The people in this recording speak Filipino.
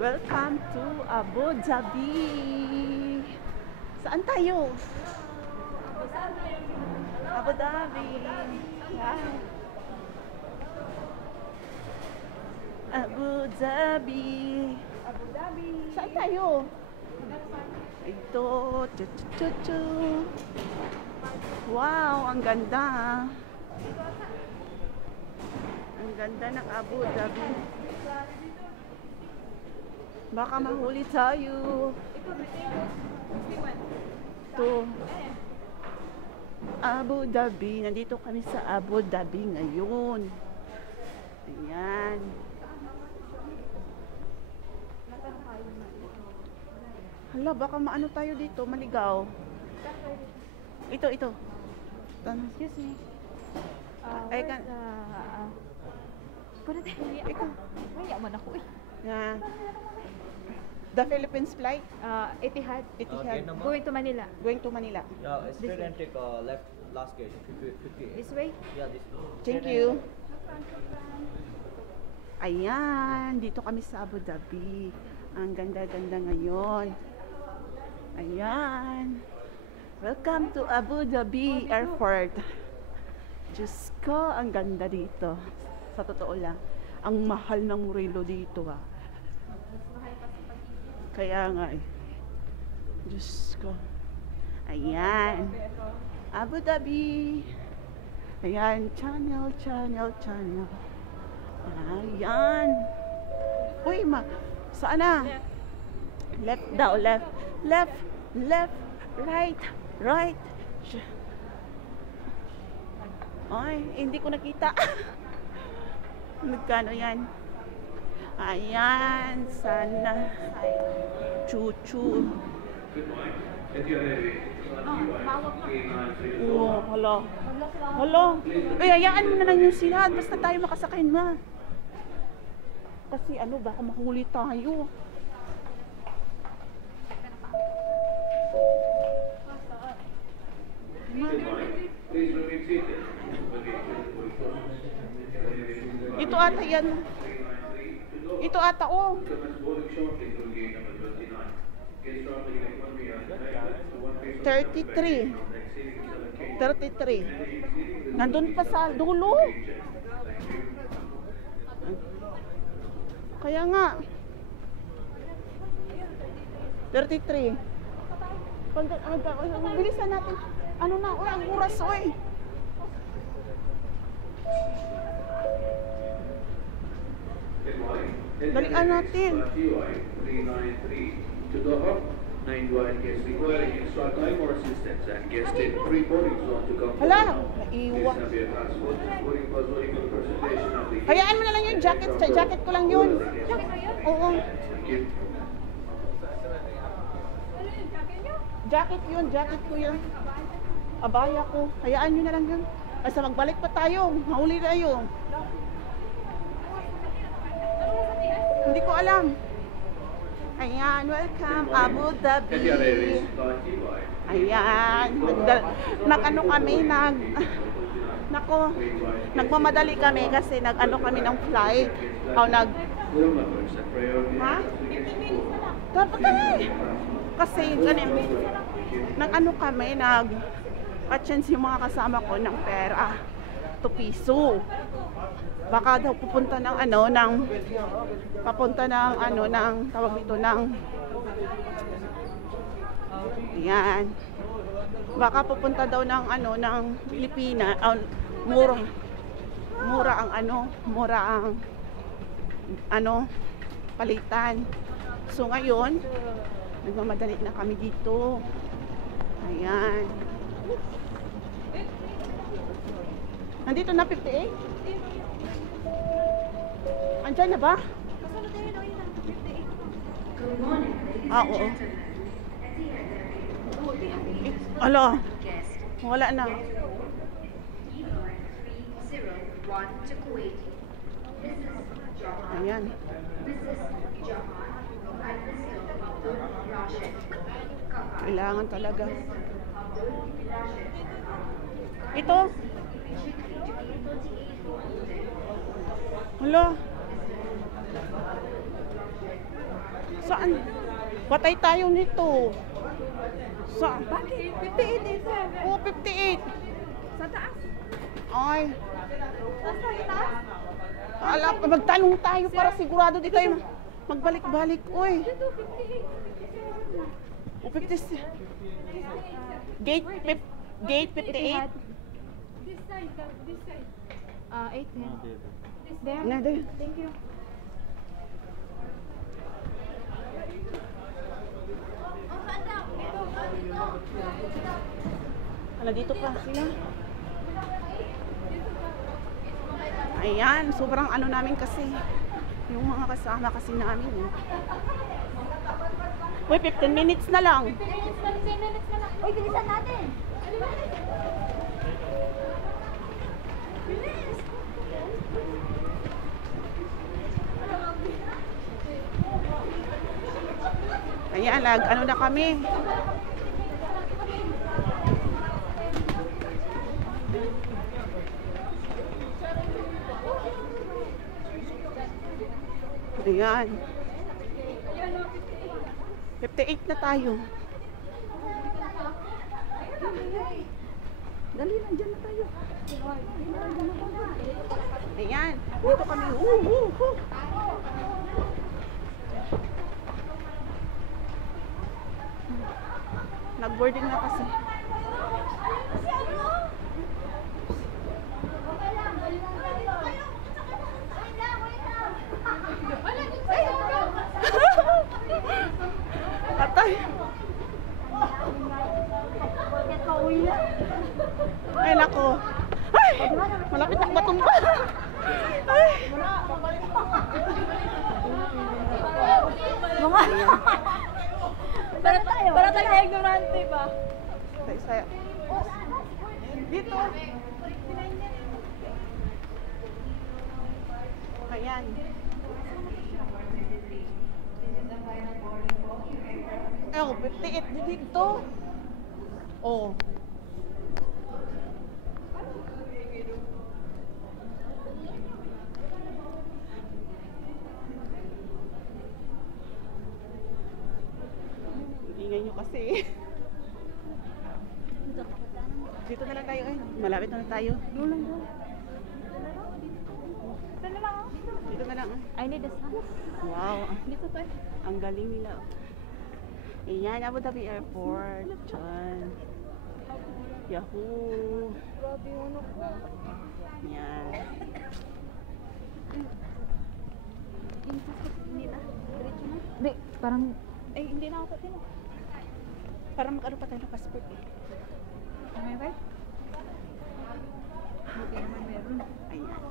Welcome to Abu Dhabi. Saan tayo? Abu Dhabi. Wow. Abu Dhabi. Abu Dhabi. Saan tayo? Ito. Chu. Wow, ang ganda. Ang ganda ng Abu Dhabi. Baka mahuli tayo. Ito. Abu Dhabi. Nandito kami sa Abu Dhabi ngayon. Ayan. Hala, baka maano tayo dito, maligaw. Ito. Excuse me. I can... Pwede tayo Ikaw. Maya man ako eh. Yeah. The Philippines flight? Etihad. Etihad. Going to Manila. Going to Manila. Yeah, straight and take left last gate, 50. This way? Yeah, this way. Thank you. Ayan, dito kami sa Abu Dhabi. Ang ganda-ganda ngayon. Ayan. Welcome to Abu Dhabi Airport. Diyos ko, ang ganda dito. Sa totoo lang. Ang mahal ng Murillo dito ah. Kaya nga eh. Diyos ko. Ayan. Abu Dhabi. Ayan. Channel. Ayan. Uy, saan na? Left daw, left. Right. Ay, hindi ko nakita. Magkano yan? Ayan, sana. Chuchu. Oh, hala. Hayaan mo na lang yung sila. Basta tayo makasakay na. Kasi ano, baka mahuli tayo. Ito ata yan. Ito ata oh. 33. Nandun pa sa dulo. Kaya nga. 33. Bilisan natin. Ano na, ang oras oy. Dalian natin. To the hub, 9 wide guests requiring extra time or assistance and guests in pre-boarding zone to come. Hala, naiwan. Hayaan mo na lang yung jacket. Sa jacket ko lang yun. Oo. Jacket ko yun. Abaya ko. Hayaan nyo na lang yun. Asa magbalik pa tayo. Mahuli tayo. Hindi ko alam. Ayan, welcome Abu Dhabi. Ayan, nag-ano kami, nagmamadali kami kasi nag-ano kami ng flight. O ha? Dapat kami. Kasi ganun, nag-ano kami, nag-chance yung mga kasama ko ng pera. 2 piso. Baka daw pupunta ng tawag dito ng yan. Baka pupunta daw ng Pilipinas, mura ang palitan. So ngayon, nagmamadali na kami dito. Ayan. Nandito na 58? Andyan na ba? Kasunod tayo na yun ang 58. Oo. Alo. Wala na. Ayan. Kailangan talaga. Ito. Hala. Saan? Patay tayo nito. Saan? Bakit? 58 eh, sir. Oh, 58. Sa taas. Ay, Sa taas? alam, magtanong tayo para sigurado di tayo magbalik-balik. Uy, Ito, 58. oh, 50. Gate 58. This side, this side. 8 10. There? Na, there. Thank you. Hala, dito pa sila. Ayan, sobrang ano namin kasi. Yung mga kasama kasi namin. Eh. Uy, 15 minutes na lang. 10 minutes na lang. Uy, bilisan natin. Ayan, ano na kami. Ayan. 58 na tayo. Dali, nandiyan na tayo. Ayan, dito kami. Nag-boarding na kasi. Patay. Ay, nako. Ay, malapit ang matumba. Ay. Para tayo na ignorante ba? Saya. Dito. Ayan. Oh, 58 dito. Oh. Ingay nyo kasi. Dito na lang tayo eh. Malapit na lang tayo. Doon lang doon. Saan na lang oh? Dito na lang. I need a sun. Wow. Dito to eh. Ang galing nila. Ayan, Abu Dhabi Airport. Diyan. Yahoo. Grabe yung ano ko. Yan. Hindi na. Diretso na. Hindi, parang... Ay, hindi na ako tatin. Parang mag-ano pa tayo ng passport eh. May ba? Buti naman meron. Ayan.